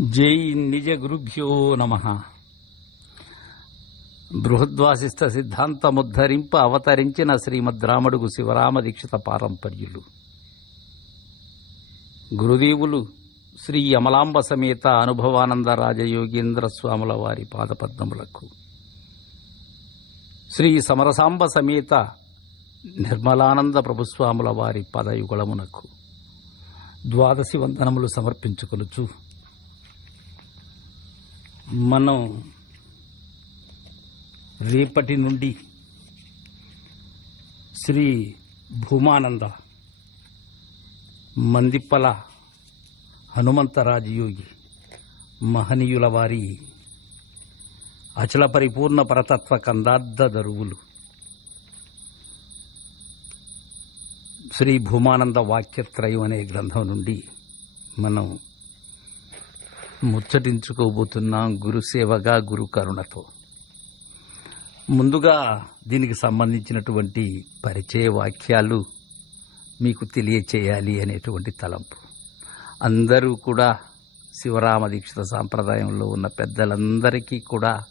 జై నిజ గురుభ్యో నమ. బృహద్వాసిష్ట సిద్ధాంతముద్ధరింప అవతరించిన శ్రీమద్ రాముడుగు శివరామ దీక్షిత పారంపర్యులు. గురుదేవులు శ్రీ యమలాంబ సమేత అనుభవానంద రాజయోగేంద్ర స్వాముల వారి పాదపద్మములకు. శ్రీ సమరసాంబ సమేత నిర్మలానంద ప్రభుస్వాముల వారి పదయుగళమునకు ద్వాదశి వందనములు సమర్పించుకొనుచు మనం రేపటి నుండి శ్రీ భూమానంద మందిప్పల హనుమంతరాజయోగి మహనీయుల వారి అచల పరిపూర్ణ పరతత్వ కందార్థ దరువులు. శ్రీ భూమానంద వాక్యత్రయం అనే గ్రంథం నుండి మనం ముచ్చటించుకోబోతున్నాం గురుసేవగా గురు కరుణతో. ముందుగా దీనికి సంబంధించినటువంటి పరిచయ వాక్యాలు మీకు తెలియచేయాలి అనేటువంటి తలంపు. అందరూ కూడా శివరామ దీక్షిత సాంప్రదాయంలో ఉన్న పెద్దలందరికీ కూడా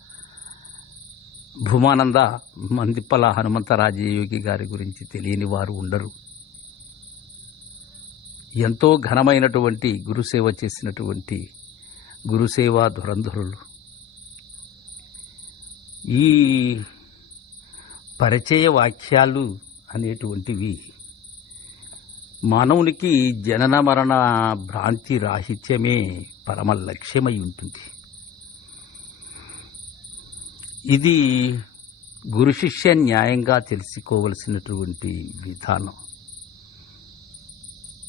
భూమానంద మందిప్పల హనుమంతరాజయోగి గారి గురించి తెలియని వారు ఉండరు. ఎంతో ఘనమైనటువంటి గురుసేవ చేసినటువంటి గురుసేవా ధురంధరులు ఈ పరిచయ వాక్యాలు అనేటువంటివి మానవునికి జనన మరణ భ్రాంతి రాహిత్యమే పరమ లక్ష్యమై ఉంటుంది. ఇది గురు శిష్య న్యాయంగా తెలుసుకోవలసినటువంటి విధానం.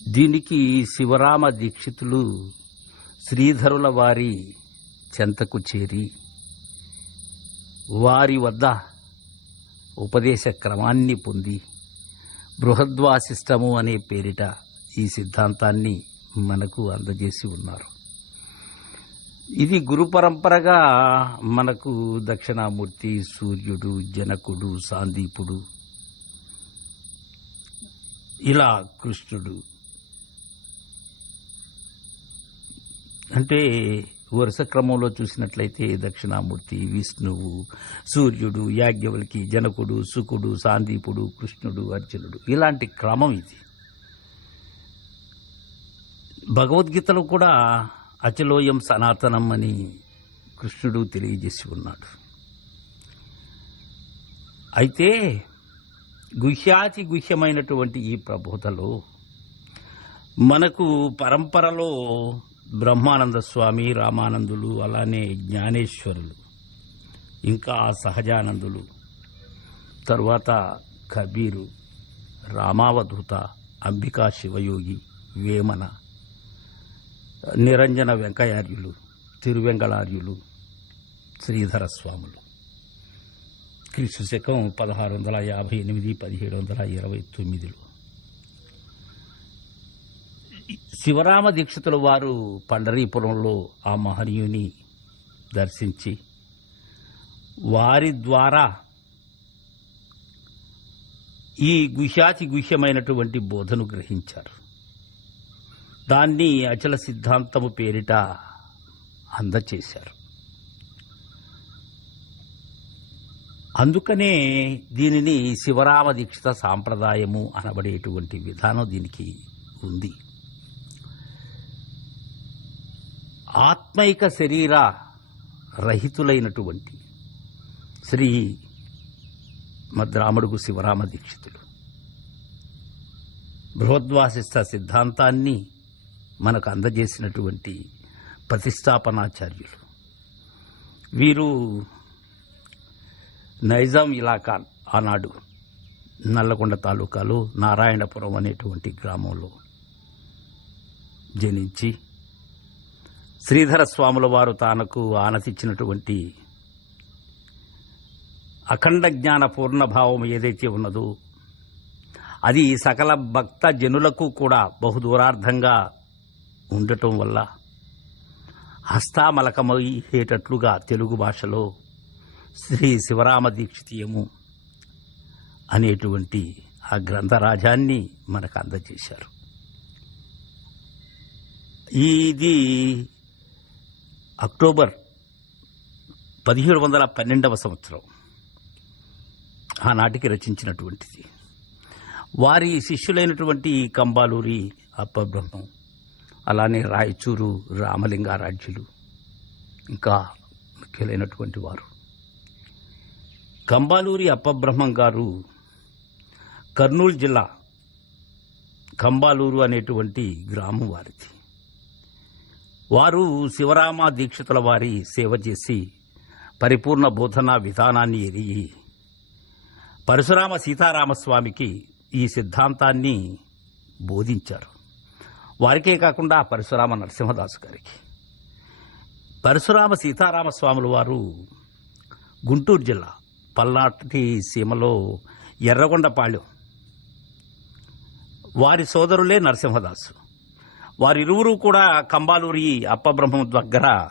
దీనికి శివరామ దీక్షితులు శ్రీధరుల వారి చెంతకు చేరి వారి వద్ద ఉపదేశ క్రమాన్ని పొంది బృహద్వాసిష్టము అనే పేరిట ఈ సిద్ధాంతాన్ని మనకు అందజేసి ఉన్నారు. ఇది గురు పరంపరగా మనకు దక్షిణామూర్తి సూర్యుడు జనకుడు సాందీపుడు ఇలా కృష్ణుడు అంటే వరుస క్రమంలో చూసినట్లయితే దక్షిణామూర్తి విష్ణువు సూర్యుడు యాజ్ఞవల్కి జనకుడు సుకుడు సాందీపుడు కృష్ణుడు అర్జునుడు. ఇలాంటి క్రమం ఇది. భగవద్గీతలో కూడా అచలోయం సనాతనం అని కృష్ణుడు తెలియజేసి ఉన్నాడు. అయితే గుహ్యాతి గుహ్యమైనటువంటి ఈ ప్రబోధలో మనకు పరంపరలో బ్రహ్మానంద స్వామి రామానందులు అలానే జ్ఞానేశ్వరులు ఇంకా సహజానందులు తరువాత కబీరు రామావధూత అంబికా శివయోగి వేమన నిరంజన వెంకయార్యులు తిరువెంగళార్యులు శ్రీధర స్వాములు. క్రీస్తు శకం పదహారు వందల యాభై ఎనిమిది పదిహేడు వందల ఇరవై తొమ్మిదిలో. శివరామ దీక్షితుల వారు పండరీపురంలో ఆ మహనీయుని దర్శించి వారి ద్వారా ఈ గుహ్యాతి గుహ్యమైనటువంటి బోధను గ్రహించారు. దాన్ని అచల సిద్ధాంతము పేరిట అందచేశారు. అందుకనే దీనిని శివరామ దీక్షిత సాంప్రదాయము అనబడేటువంటి విధానం దీనికి ఉంది. ఆత్మైక శరీర రహితులైనటువంటి శ్రీ మద్రాముడుగు శివరామ దీక్షితులు. బృహద్వాసిష్ట సిద్ధాంతాన్ని మనకు అందజేసినటువంటి ప్రతిష్టాపనాచార్యులు. వీరు నైజాం ఇలాకా ఆనాడు నల్లకొండ తాలూకాలో నారాయణపురం అనేటువంటి గ్రామంలో జనించి శ్రీధర స్వాముల వారు తానకు ఆనతిచ్చినటువంటి అఖండ జ్ఞాన పూర్ణభావం ఏదైతే ఉన్నదో అది సకల భక్త జనులకు కూడా బహుదూరార్థంగా ఉండటం వల్ల హస్తామలకమయ్యేటట్లుగా తెలుగు భాషలో శ్రీ శివరామ దీక్షితీయము అనేటువంటి ఆ గ్రంథరాజాన్ని మనకు అందజేశారు. ఇది అక్టోబర్ పదిహేడు వందల పన్నెండవ సంవత్సరం ఆనాటికి రచించినటువంటిది. వారి శిష్యులైనటువంటి కంబాలూరి అప్పబ్రహ్మం అలానే రాయచూరు రామలింగారాజ్యులు ఇంకా ముఖ్యులైనటువంటి వారు. కంబాలూరి అప్పబ్రహ్మం గారు కర్నూలు జిల్లా కంబాలూరు అనేటువంటి గ్రామం వారిది. వారు శివరామ దీక్షితుల వారి సేవ చేసి పరిపూర్ణ బోధనా విధానాన్ని ఎరిగి పరశురామ సీతారామస్వామికి ఈ సిద్ధాంతాన్ని బోధించారు. వారికే కాకుండా పరశురామ నరసింహదాసు గారికి. పరశురామ సీతారామస్వాముల వారు గుంటూరు జిల్లా పల్నాటి సీమలో ఎర్రగొండపాళెం వారి సోదరులే నరసింహదాసు. వారిరువురు కూడా కంబాలూరి అప్పబ్రహ్మం దగ్గర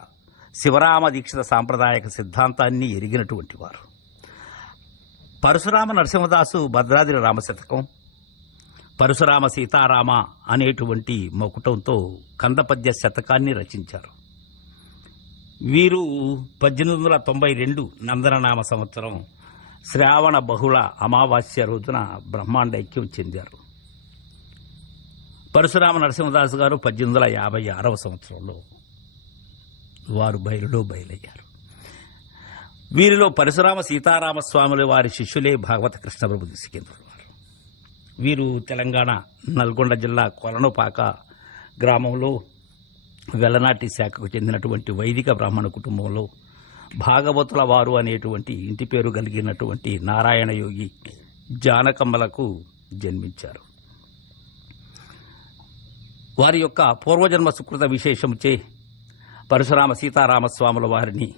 శివరామ దీక్షిత సాంప్రదాయక సిద్ధాంతాన్ని ఎరిగినటువంటి వారు. పరశురామ నరసింహదాసు భద్రాద్రి రామశతకం పరశురామ సీతారామ అనేటువంటి మకుటంతో కందపద్య శతకాన్ని రచించారు. వీరు పద్దెనిమిది వందల తొంభై రెండు నందననామ సంవత్సరం శ్రావణ బహుళ అమావాస్య రోజున బ్రహ్మాండైక్యం చెందారు. పరశురామ నరసింహదాసు గారు పద్దెనిమిది వందల యాభై ఆరవ సంవత్సరంలో వారు బయలులో బయలయ్యారు. వీరిలో పరశురామ సీతారామ స్వాముల వారి శిష్యులే భాగవత కృష్ణప్రభు దిశకేంద్రుల వారు. వీరు తెలంగాణ నల్గొండ జిల్లా కొలనుపాక గ్రామంలో వెలనాటి శాఖకు చెందినటువంటి వైదిక బ్రాహ్మణ కుటుంబంలో భాగవతుల వారు అనేటువంటి ఇంటి పేరు కలిగినటువంటి నారాయణ యోగి జానకమ్మలకు జన్మించారు. వారి యొక్క పూర్వజన్మ సుకృత విశేషముచే పరశురామ సీతారామస్వాముల వారిని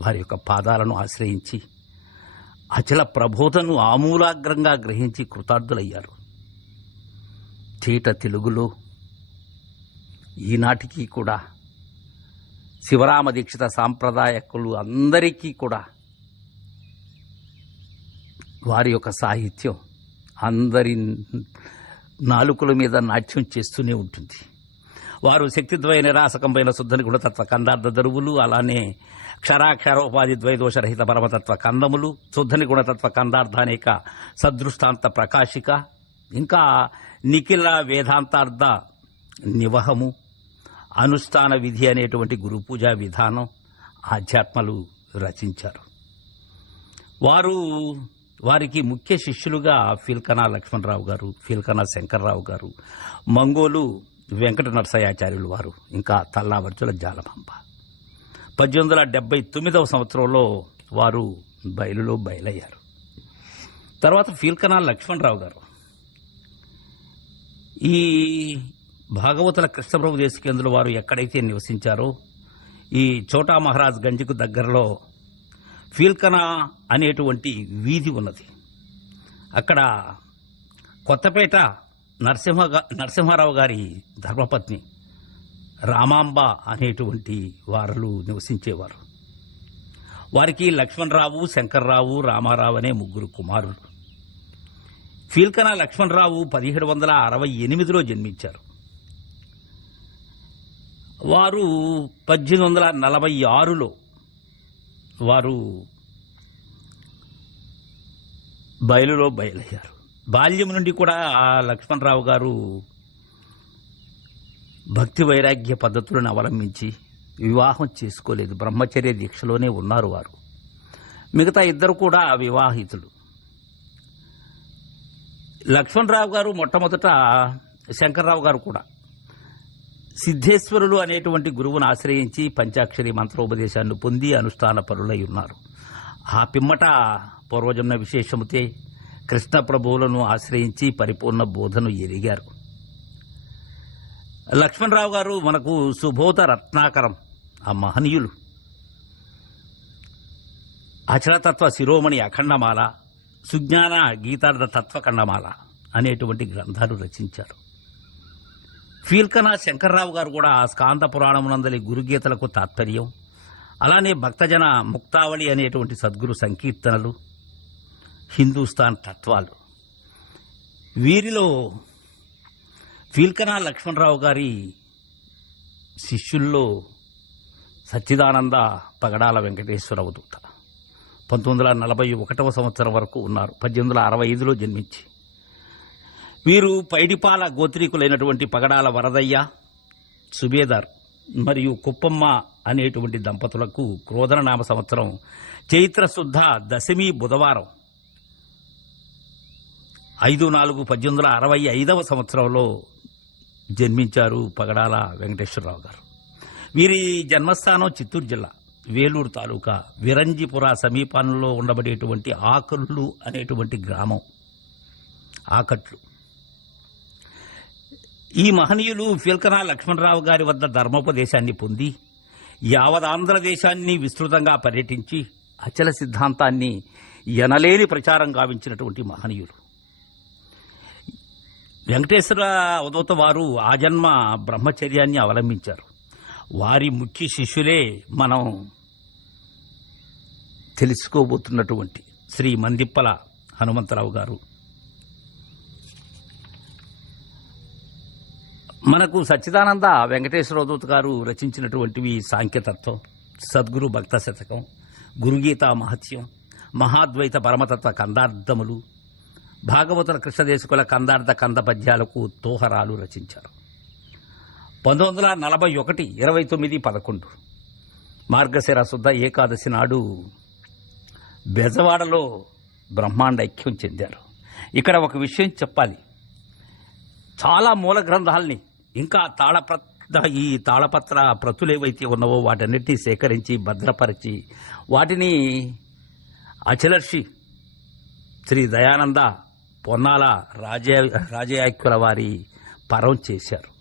వారి యొక్క పాదాలను ఆశ్రయించి అచల ప్రబోధను ఆమూలాగ్రంగా గ్రహించి కృతార్థులయ్యారు. చీట తెలుగులో ఈనాటికి కూడా శివరామ దీక్షిత సాంప్రదాయకులు అందరికీ కూడా వారి యొక్క సాహిత్యం అందరి నాలుకల మీద నాట్యం చేస్తూనే ఉంటుంది. వారు శక్తిద్వయ నిరాసకంపైన శుద్ధని గుణతత్వ కందార్థ దరువులు అలానే క్షరాక్షరోపాధి ద్వైదోషరహిత పరమతత్వ కందములు శుద్ధని గుణతత్వ కందార్థానేక సదృష్టాంత ప్రకాశిక ఇంకా నిఖిల వేదాంతార్థ నివహము అనుష్ఠాన విధి అనేటువంటి గురు పూజా విధానం ఆధ్యాత్మలు రచించారు. వారు వారికి ముఖ్య శిష్యులుగా ఫిల్కనా లక్ష్మణరావు గారు ఫిల్కనా శంకర్రావు గారు మంగోలు వెంకట నరసయాచార్యులు వారు ఇంకా తల్లావర్చుల జాలమంబ పద్దెనిమిది వందల డెబ్బై తొమ్మిదవ సంవత్సరంలో వారు బయలులో బయలయ్యారు. తర్వాత ఫీల్కనా లక్ష్మణరావు గారు. ఈ భాగవతుల కృష్ణప్రభు దేశకేంద్రులు వారు ఎక్కడైతే నివసించారో ఈ చోటా మహారాజ్ గంజ్కు దగ్గరలో ఫీల్కనా అనేటువంటి వీధి ఉన్నది. అక్కడ కొత్తపేట నరసింహ నరసింహారావు గారి ధర్మపత్ని రామాంబ అనేటువంటి వారలు నివసించేవారు. వారికి లక్ష్మణరావు శంకర్రావు రామారావు అనే ముగ్గురు కుమారులు. ఫీల్కనా లక్ష్మణరావు పదిహేడు వందల అరవై ఎనిమిదిలో జన్మించారు. వారు పద్దెనిమిది వందల నలభై ఆరులో వారు బయలులో బయలయ్యారు బాల్యం నుండి కూడా ఆ లక్ష్మణరావు గారు భక్తి వైరాగ్య పద్ధతులను అవలంబించి వివాహం చేసుకోలేదు. బ్రహ్మచర్య దీక్షలోనే ఉన్నారు వారు. మిగతా ఇద్దరు కూడా వివాహితులు. లక్ష్మణరావు గారు మొట్టమొదట శంకర్రావు గారు కూడా సిద్ధేశ్వరులు అనేటువంటి గురువును ఆశ్రయించి పంచాక్షరి మంత్రోపదేశాన్ని పొంది అనుష్ఠాన పరులై ఉన్నారు ఆ పిమ్మట పూర్వజన్మ విశేషముతే కృష్ణ ప్రభువులను ఆశ్రయించి పరిపూర్ణ బోధను ఎరిగారు. లక్ష్మణరావు గారు మనకు సుబోధ రత్నాకరం ఆ మహనీయులు. అచలతత్వ శిరోమణి అఖండమాల సుజ్ఞాన గీతార్థ తత్వఖండమాల అనేటువంటి గ్రంథాలు రచించారు. ఫీల్కనా శంకర్రావు గారు కూడా స్కాంత పురాణమునందలి గురుగీతలకు తాత్పర్యం. అలానే భక్తజన ముక్తావళి అనేటువంటి సద్గురు సంకీర్తనలు హిందూస్థాన్ తత్వాలు. వీరిలో ఫీల్కనా లక్ష్మణరావు గారి శిష్యుల్లో సచ్చిదానంద పగడాల వెంకటేశ్వర అవధూత పంతొమ్మిది వందల నలభై ఒకటవ సంవత్సరం వరకు ఉన్నారు. పద్దెనిమిది వందల అరవై ఐదులో జన్మించి. వీరు పైడిపాల గోత్రీకులైనటువంటి పగడాల వరదయ్య సుబేదార్ మరియు కుప్పమ్మ అనేటువంటి దంపతులకు క్రోధననామ సంవత్సరం చైత్ర శుద్ధ దశమి బుధవారం. ఐదు నాలుగు పద్దెనిమిది వందల అరవై ఐదవ సంవత్సరంలో జన్మించారు పగడాల వెంకటేశ్వరరావు గారు. వీరి జన్మస్థానం చిత్తూరు జిల్లా వేలూరు తాలూకా విరంజిపుర సమీపంలో ఉండబడేటువంటి ఆకళ్ళు అనేటువంటి గ్రామం. ఆకట్లు. ఈ మహనీయులు ఫిల్కనా లక్ష్మణరావు గారి వద్ద ధర్మోపదేశాన్ని పొంది యావత్ ఆంధ్రదేశాన్ని విస్తృతంగా పర్యటించి అచల సిద్ధాంతాన్ని ఎనలేని ప్రచారం గావించినటువంటి మహనీయులు. వెంకటేశ్వర అవధూత వారు ఆజన్మ బ్రహ్మచర్యాన్ని అవలంబించారు. వారి ముఖ్య శిష్యులే మనం తెలుసుకోబోతున్నటువంటి శ్రీ మందిప్పల హనుమంతరావు గారు. మనకు సచ్చిదానంద వెంకటేశ్వరదూత గారు రచించినటువంటివి సాంఖ్యతత్వం సద్గురు భక్త శతకం గురుగీత మహత్యం మహాద్వైత పరమతత్వ కందార్థములు భాగవతుల కృష్ణదేశకుల కందార్థ కంద పద్యాలకు తోహరాలు రచించారు. పంతొమ్మిది వందల నలభై ఒకటి ఇరవై తొమ్మిది పదకొండు మార్గశిర శుద్ధ ఏకాదశి నాడు బెజవాడలో బ్రహ్మాండ ఐక్యం చెందారు. ఇక్కడ ఒక విషయం చెప్పాలి. చాలా మూల గ్రంథాలని ఇంకా తాళపత్ర ఈ తాళపత్ర ప్రతులు ఏవైతే ఉన్నావో వాటన్నిటినీ సేకరించి భద్రపరిచి వాటిని అచలర్షి శ్రీ దయానంద పొన్నాల రాజ రాజయాక్యుల వారి పరం చేశారు.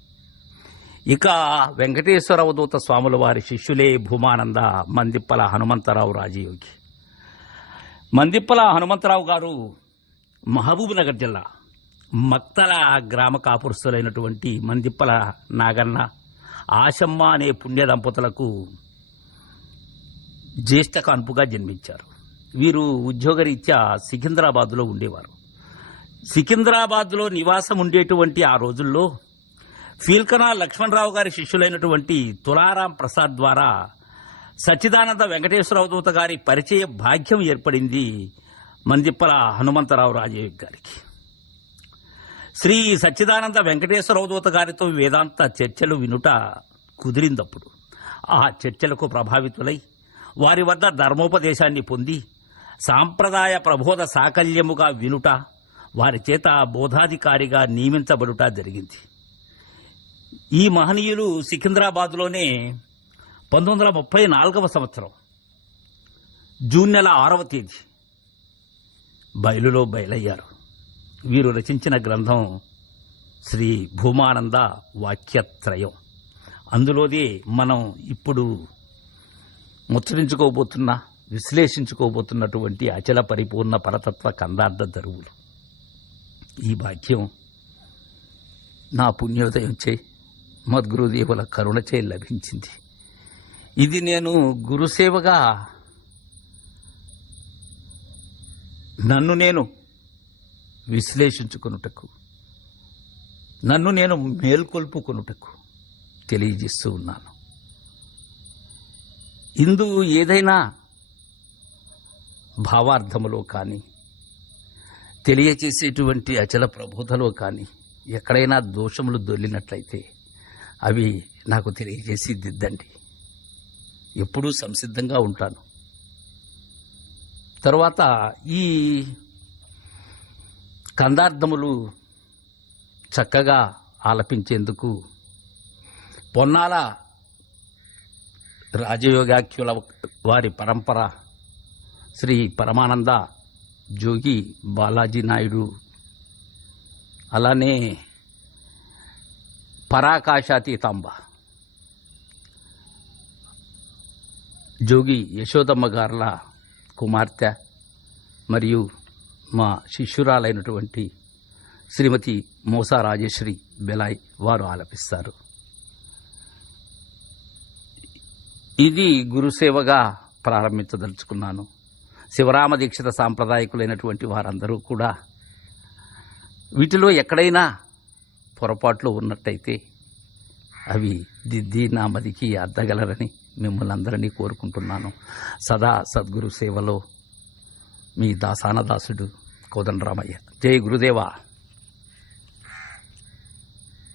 ఇక వెంకటేశ్వర అవధూత స్వాముల వారి శిష్యులే భూమానంద మందిప్పల హనుమంతరావు రాజయోగి. మందిప్పల హనుమంతరావు గారు మహబూబ్నగర్ జిల్లా. మక్తల గ్రామ కాపురస్తులైనటువంటి మందిప్పల నాగన్న ఆశమ్మ అనే పుణ్య దంపతులకు జ్యేష్ఠ కాన్పుగా జన్మించారు. వీరు ఉద్యోగరీత్యా సికింద్రాబాద్లో ఉండేవారు. సికింద్రాబాద్లో నివాసం ఉండేటువంటి ఆ రోజుల్లో ఫీల్కనా లక్ష్మణరావు గారి శిష్యులైనటువంటి తులారాం ప్రసాద్ ద్వారా సచ్చిదానంద వెంకటేశ్వరరావు దూత గారి పరిచయ భాగ్యం ఏర్పడింది మందిప్పల హనుమంతరావు రాజయ్య గారికి. శ్రీ సచ్చిదానంద వెంకటేశ్వర అవధూత గారితో వేదాంత చర్చలు వినుట కుదిరిందప్పుడు. ఆ చర్చలకు ప్రభావితులై వారి వద్ద ధర్మోపదేశాన్ని పొంది సాంప్రదాయ ప్రబోధ సాకల్యముగా వినుట వారి చేత బోధాధికారిగా నియమించబడుట జరిగింది. ఈ మహనీయులు సికింద్రాబాద్లోనే పంతొమ్మిది వందల ముప్పై నాలుగవ సంవత్సరం జూన్ నెల ఆరవ తేదీ బయలులో బయలయ్యారు. వీరు రచించిన గ్రంథం శ్రీ భూమానంద వాక్యత్రయం. అందులోది మనం ఇప్పుడు ముచ్చరించుకోబోతున్న విశ్లేషించుకోబోతున్నటువంటి అచల పరిపూర్ణ పరతత్వ కందార్థ దరువులు ఈ భాగ్యం నా పుణ్యోదయం చే మద్గురుదేవుల కరుణచే లభించింది. ఇది నేను గురుసేవగా నన్ను నేను విశ్లేషించుకొనుటకు. నన్ను నేను మేల్కొల్పుకున్నటకు తెలియజేస్తూ ఉన్నాను. ఇందు ఏదైనా భావార్థములో కానీ తెలియచేసేటువంటి అచల ప్రబోధలో కానీ ఎక్కడైనా దోషములు దొల్లినట్లయితే అవి నాకు తెలియజేసి దిద్దండి ఎప్పుడూ సంసిద్ధంగా ఉంటాను. తర్వాత ఈ స్కందార్థములు చక్కగా ఆలపించేందుకు పొన్నాల రాజయోగాఖ్యుల వారి పరంపర శ్రీ పరమానంద జోగి బాలాజీ నాయుడు అలానే పరాకాశాతీతాంబ జోగి యశోదమ్మ గార్ల కుమార్తె మరియు మా శిష్యురాలైనటువంటి శ్రీమతి మోసా రాజేశ్వరి బెలాయ్ వారు ఆలపిస్తారు. ఇది గురుసేవగా ప్రారంభించదలుచుకున్నాను. శివరామ దీక్షిత సాంప్రదాయకులైనటువంటి వారందరూ కూడా వీటిలో ఎక్కడైనా పొరపాట్లు ఉన్నట్టయితే అవి దిద్ది నా మదికి అద్దగలరని మిమ్మల్ని అందరినీ కోరుకుంటున్నాను. సదా సద్గురు సేవలో మీ దాసానదాసుడు కోదండరామయ్య. జై గురుదేవా.